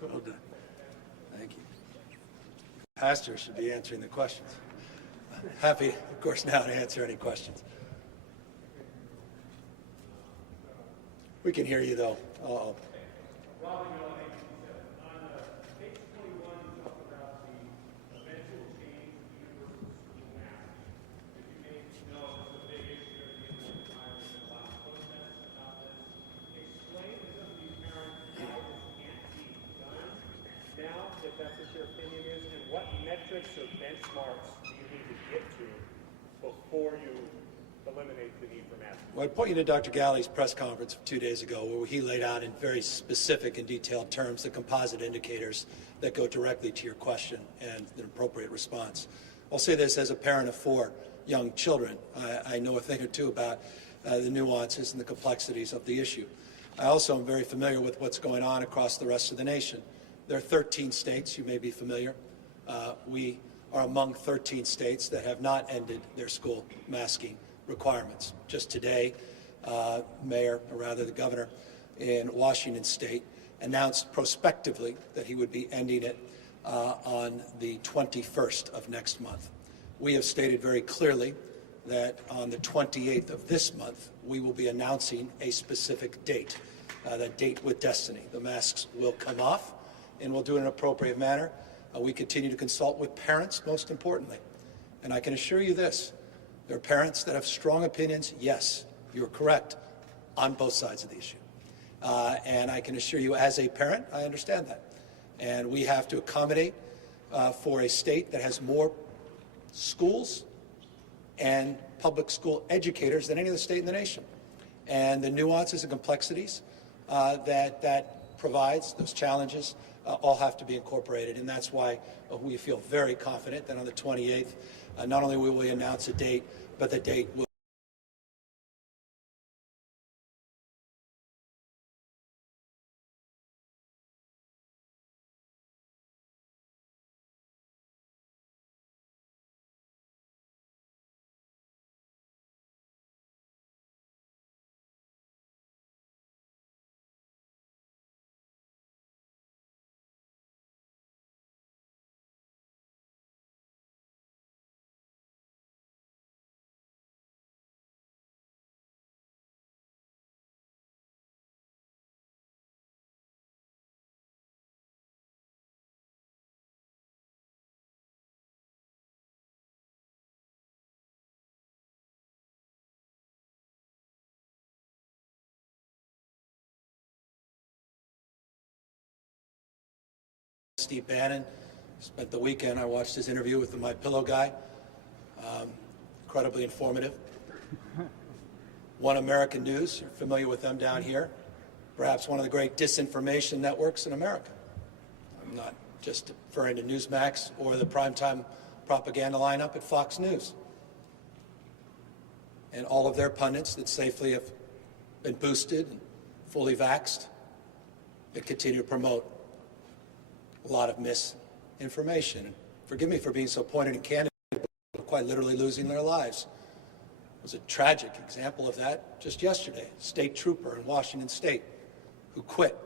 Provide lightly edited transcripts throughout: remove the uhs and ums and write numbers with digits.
Well done. Thank you. Pastor should be answering the questions. Happy, of course, now to answer any questions. We can hear you, though. Uh-oh. If that's what your opinion is, and what metrics or benchmarks do you need to get to before you eliminate the need for masking? Well, I'd point you to Dr. Galley's press conference 2 days ago, where he laid out in very specific and detailed terms the composite indicators that go directly to your question and the appropriate response. I'll say this as a parent of 4 young children. I know a thing or two about the nuances and the complexities of the issue. I also am very familiar with what's going on across the rest of the nation. There are 13 states, you may be familiar. We are among 13 states that have not ended their school masking requirements. Just today, the governor in Washington State announced prospectively that he would be ending it on the 21st of next month. We have stated very clearly that on the 28th of this month, we will be announcing a specific date, that date with destiny. The masks will come off, and we'll do it in an appropriate manner. We continue to consult with parents, most importantly. And I can assure you this, there are parents that have strong opinions. Yes, you're correct, on both sides of the issue. And I can assure you, as a parent, I understand that. And we have to accommodate for a state that has more schools and public school educators than any other state in the nation. And the nuances and complexities that provides, those challenges, all have to be incorporated. And that's why we feel very confident that on the 28th, not only will we announce a date, but the date will Steve Bannon spent the weekend. I watched his interview with the My Pillow guy. Incredibly informative. One American News, you're familiar with them down here. Perhaps one of the great disinformation networks in America. I'm not just referring to Newsmax or the primetime propaganda lineup at Fox News. And all of their pundits that safely have been boosted and fully vaxxed, that continue to promote a lot of misinformation. And forgive me for being so pointed and candid, but quite literally losing their lives. It was a tragic example of that just yesterday. A state trooper in Washington State who quit.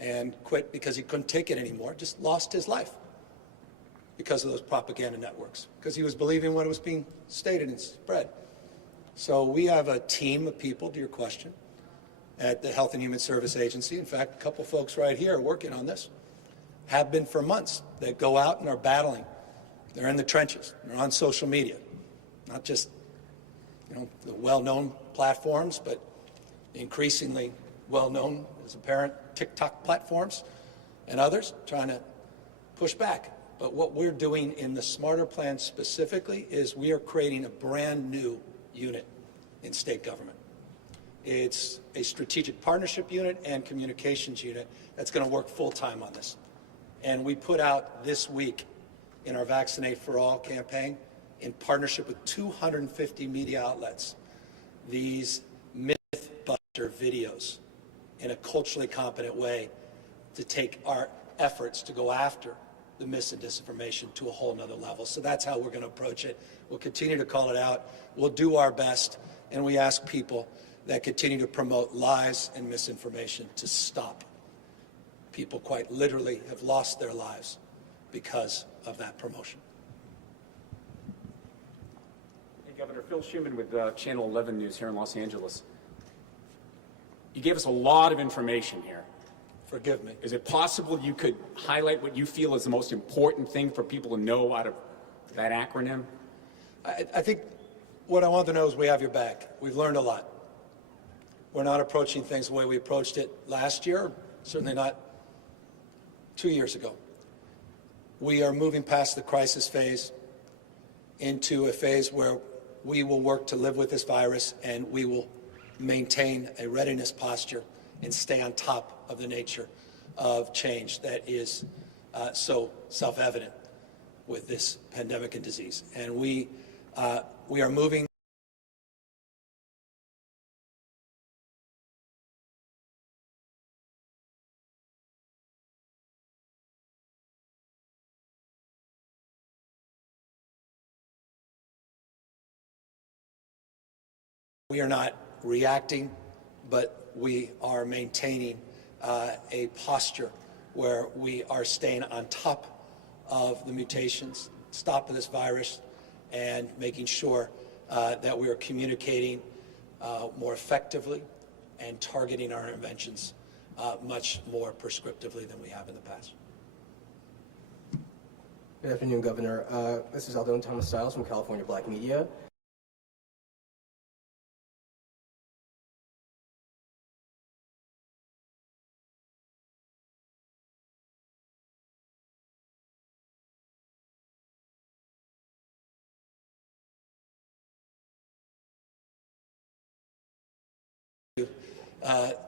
And quit because he couldn't take it anymore, just lost his life because of those propaganda networks, because he was believing what was being stated and spread. So we have a team of people, to your question, at the Health and Human Service Agency. In fact, a couple folks right here are working on this, have been for months. They go out and are battling. They're in the trenches. They're on social media, not just the well-known platforms, but increasingly well-known, as apparent, TikTok platforms and others trying to push back. But what we're doing in the Smarter Plan specifically is we are creating a brand new unit in state government. It's a strategic partnership unit and communications unit that's going to work full-time on this. And we put out this week in our Vaccinate for All campaign, in partnership with 250 media outlets, these myth-buster videos in a culturally competent way to take our efforts to go after the mis and disinformation to a whole nother level. So that's how we're going to approach it. We'll continue to call it out. We'll do our best. And we ask people that continue to promote lies and misinformation to stop. people quite literally have lost their lives because of that promotion. Hey, Governor, Phil Schuman with Channel 11 News here in Los Angeles. You gave us a lot of information here. Forgive me. Is it possible you could highlight what you feel is the most important thing for people to know out of that acronym? I think what I want to know is we have your back. We've learned a lot. We're not approaching things the way we approached it last year, certainly not 2 years ago. We are moving past the crisis phase into a phase where we will work to live with this virus, and we will maintain a readiness posture and stay on top of the nature of change that is so self-evident with this pandemic and disease. And we are moving. We are not reacting, but we are maintaining a posture where we are staying on top of the mutations, stop of this virus, and making sure that we are communicating more effectively and targeting our interventions much more prescriptively than we have in the past. Good afternoon, Governor. This is Aldon Thomas Stiles from California Black Media.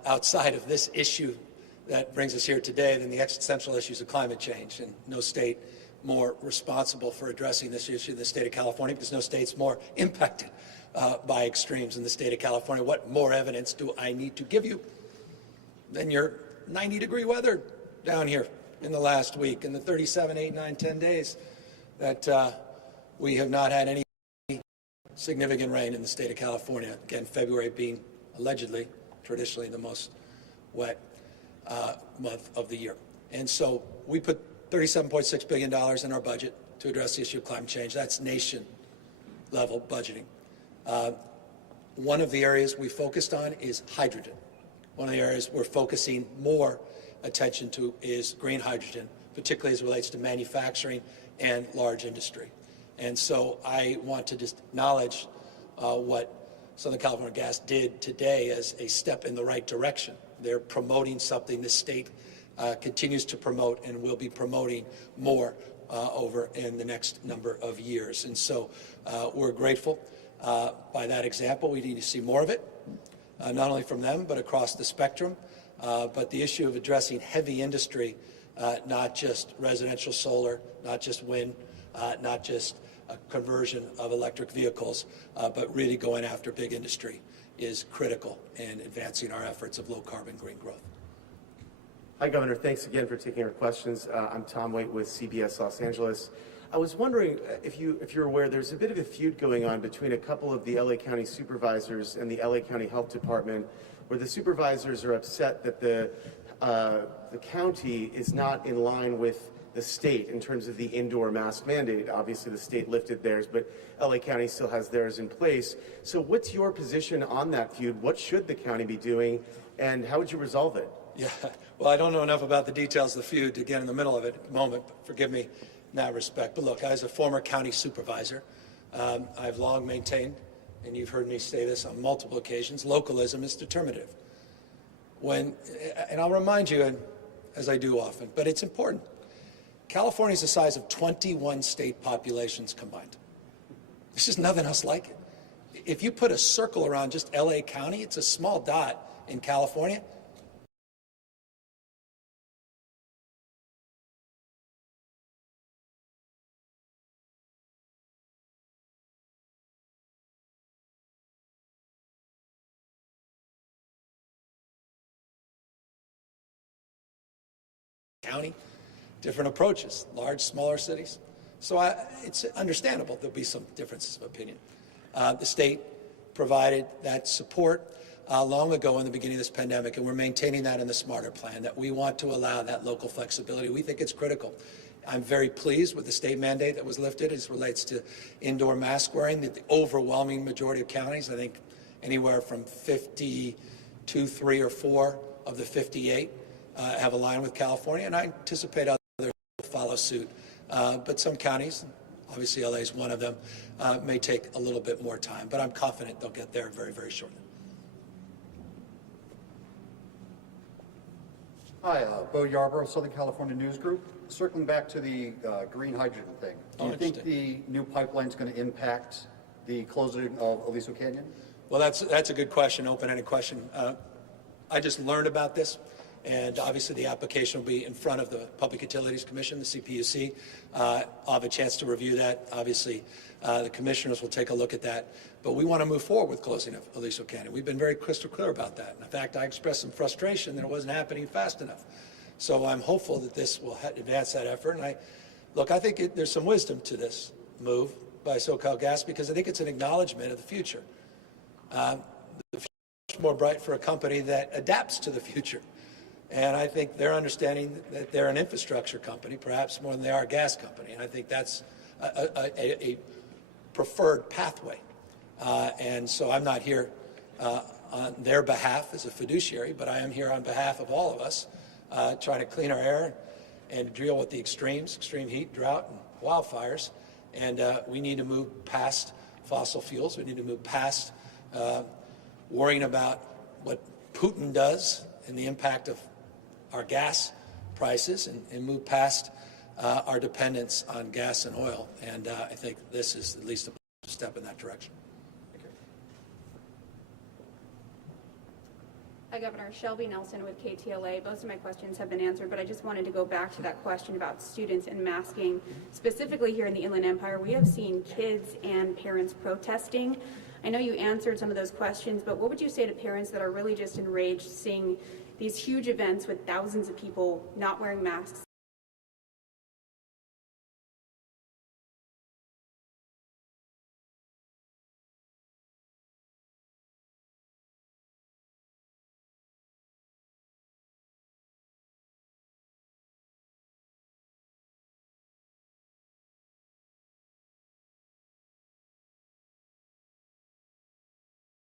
Outside of this issue that brings us here today than the existential issues of climate change, and no state more responsible for addressing this issue than the state of California, because no state's more impacted by extremes than the state of California. What more evidence do I need to give you than your 90-degree weather down here in the last week and the 37, 8, 9, 10 days that we have not had any significant rain in the state of California. Again, February being allegedly, traditionally, the most wet month of the year. And so we put $37.6 billion in our budget to address the issue of climate change. That's nation-level budgeting. One of the areas we focused on is hydrogen. One of the areas we're focusing more attention to is green hydrogen, particularly as it relates to manufacturing and large industry. And so I want to just acknowledge what Southern California Gas did today as a step in the right direction. They're promoting something the state continues to promote and will be promoting more over in the next number of years. And so we're grateful by that example. We need to see more of it, not only from them, but across the spectrum. But the issue of addressing heavy industry, not just residential solar, not just wind, not just a conversion of electric vehicles, but really going after big industry is critical in advancing our efforts of low-carbon green growth. Hi, Governor. Thanks again for taking our questions. I'm Tom Waite with CBS Los Angeles. I was wondering if you're aware there's a bit of a feud going on between a couple of the LA County supervisors and the LA County Health Department, where the supervisors are upset that the county is not in line with the state in terms of the indoor mask mandate. Obviously, the state lifted theirs, but LA County still has theirs in place. So what's your position on that feud? What should the county be doing, and how would you resolve it? Yeah, well, I don't know enough about the details of the feud to get in the middle of it at the moment. Forgive me in that respect. But look, as a former county supervisor, I've long maintained, and you've heard me say this on multiple occasions, localism is determinative. And I'll remind you, and as I do often, but it's important. California is the size of 21 state populations combined. There's just nothing else like it. If you put a circle around just LA County, it's a small dot in California. County, different approaches, large, smaller cities. So it's understandable there'll be some differences of opinion. The state provided that support. long ago in the beginning of this pandemic, and we're maintaining that in the Smarter Plan, that we want to allow that local flexibility. We think it's critical. I'm very pleased with the state mandate that was lifted as relates to indoor mask wearing. The overwhelming majority of counties, I think anywhere from 52, 3 or 4 of the 58 have aligned with California, and I anticipate others will follow suit. But some counties, obviously LA is one of them, may take a little bit more time, but I'm confident they'll get there very, very shortly. Hi, Bo Yarborough, Southern California News Group. Circling back to the green hydrogen thing, do you think the new pipeline is going to impact the closing of Aliso Canyon? Well, that's a good question, open-ended question. I just learned about this, and obviously the application will be in front of the Public Utilities Commission, the CPUC. I'll have a chance to review that. Obviously, the commissioners will take a look at that. But we want to move forward with closing of Aliso Canyon. We've been very crystal clear about that. In fact, I expressed some frustration that it wasn't happening fast enough. So I'm hopeful that this will advance that effort. And I think there's some wisdom to this move by SoCalGas, because I think it's an acknowledgement of the future. The future is more bright for a company that adapts to the future. And I think they're understanding that they're an infrastructure company, perhaps more than they are a gas company. And I think that's a preferred pathway. And so I'm not here on their behalf as a fiduciary, but I am here on behalf of all of us, trying to clean our air and deal with the extremes, extreme heat, drought, and wildfires. And we need to move past fossil fuels. We need to move past worrying about what Putin does and the impact of our gas prices, and move past our dependence on gas and oil. And I think this is at least a step in that direction. Hi, Governor. Shelby Nelson with KTLA. Most of my questions have been answered, but I just wanted to go back to that question about students and masking. Specifically here in the Inland Empire, we have seen kids and parents protesting. I know you answered some of those questions, but what would you say to parents that are really just enraged seeing these huge events with thousands of people not wearing masks?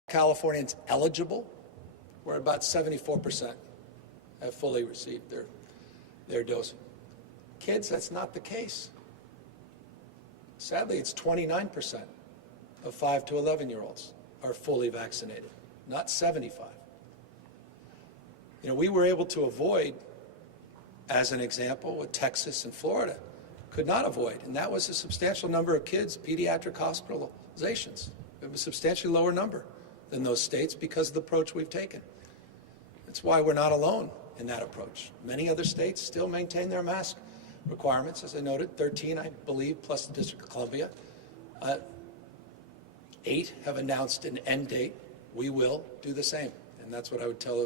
Californians eligible, we're about 74% have fully received their dosing. Kids, that's not the case. Sadly, it's 29% of 5 to 11-year-olds are fully vaccinated, not 75. You know, we were able to avoid, as an example, what Texas and Florida could not avoid, and that was a substantial number of kids, pediatric hospitalizations. It was a substantially lower number than those states because of the approach we've taken. That's why we're not alone in that approach. Many other states still maintain their mask requirements, as I noted, 13, I believe, plus the District of Columbia. 8 have announced an end date. We will do the same, and that's what I would tell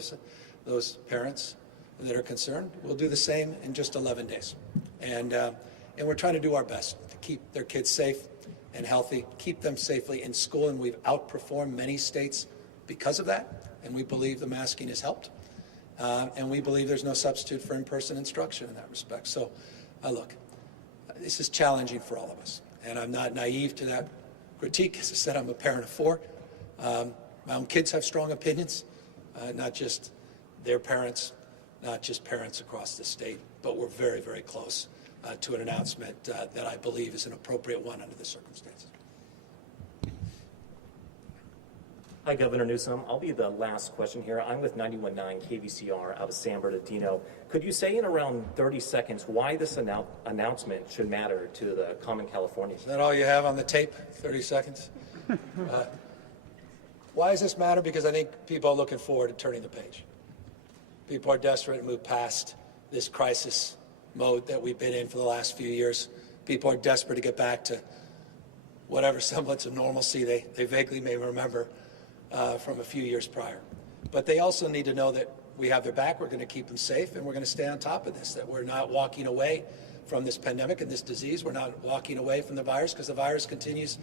those parents that are concerned. We'll do the same in just 11 days. And we're trying to do our best to keep their kids safe and healthy, keep them safely in school, and we've outperformed many states because of that, and we believe the masking has helped, and we believe there's no substitute for in-person instruction in that respect. So, look, this is challenging for all of us, and I'm not naive to that critique. As I said, I'm a parent of 4. My own kids have strong opinions, not just their parents, not just parents across the state, but we're very, very close to an announcement that I believe is an appropriate one under the circumstances. Hi, Governor Newsom. I'll be the last question here. I'm with 91.9 KVCR out of San Bernardino. Could you say in around 30 seconds why this announcement should matter to the common Californians? Is that all you have on the tape? 30 seconds? Why does this matter? Because I think people are looking forward to turning the page. People are desperate to move past this crisis mode that we've been in for the last few years. People are desperate to get back to whatever semblance of normalcy they vaguely may remember from a few years prior. But they also need to know that we have their back, we're going to keep them safe, and we're going to stay on top of this, that we're not walking away from this pandemic and this disease. We're not walking away from the virus because the virus continues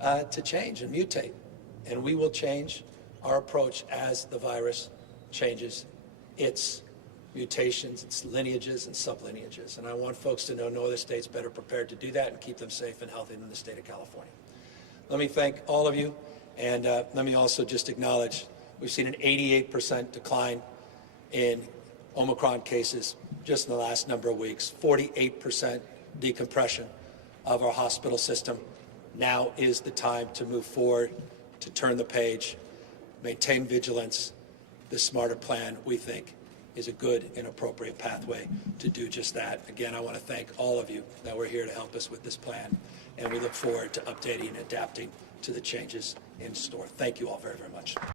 to change and mutate. And we will change our approach as the virus changes its mutations, its lineages and sublineages. And I want folks to know no other state's better prepared to do that and keep them safe and healthy than the state of California. Let me thank all of you, and let me also just acknowledge we've seen an 88% decline in Omicron cases just in the last number of weeks, 48% decompression of our hospital system. Now is the time to move forward, to turn the page, maintain vigilance. The smarter plan, we think, is a good and appropriate pathway to do just that. Again, I want to thank all of you that were here to help us with this plan, and we look forward to updating and adapting to the changes in store. Thank you all very, very much.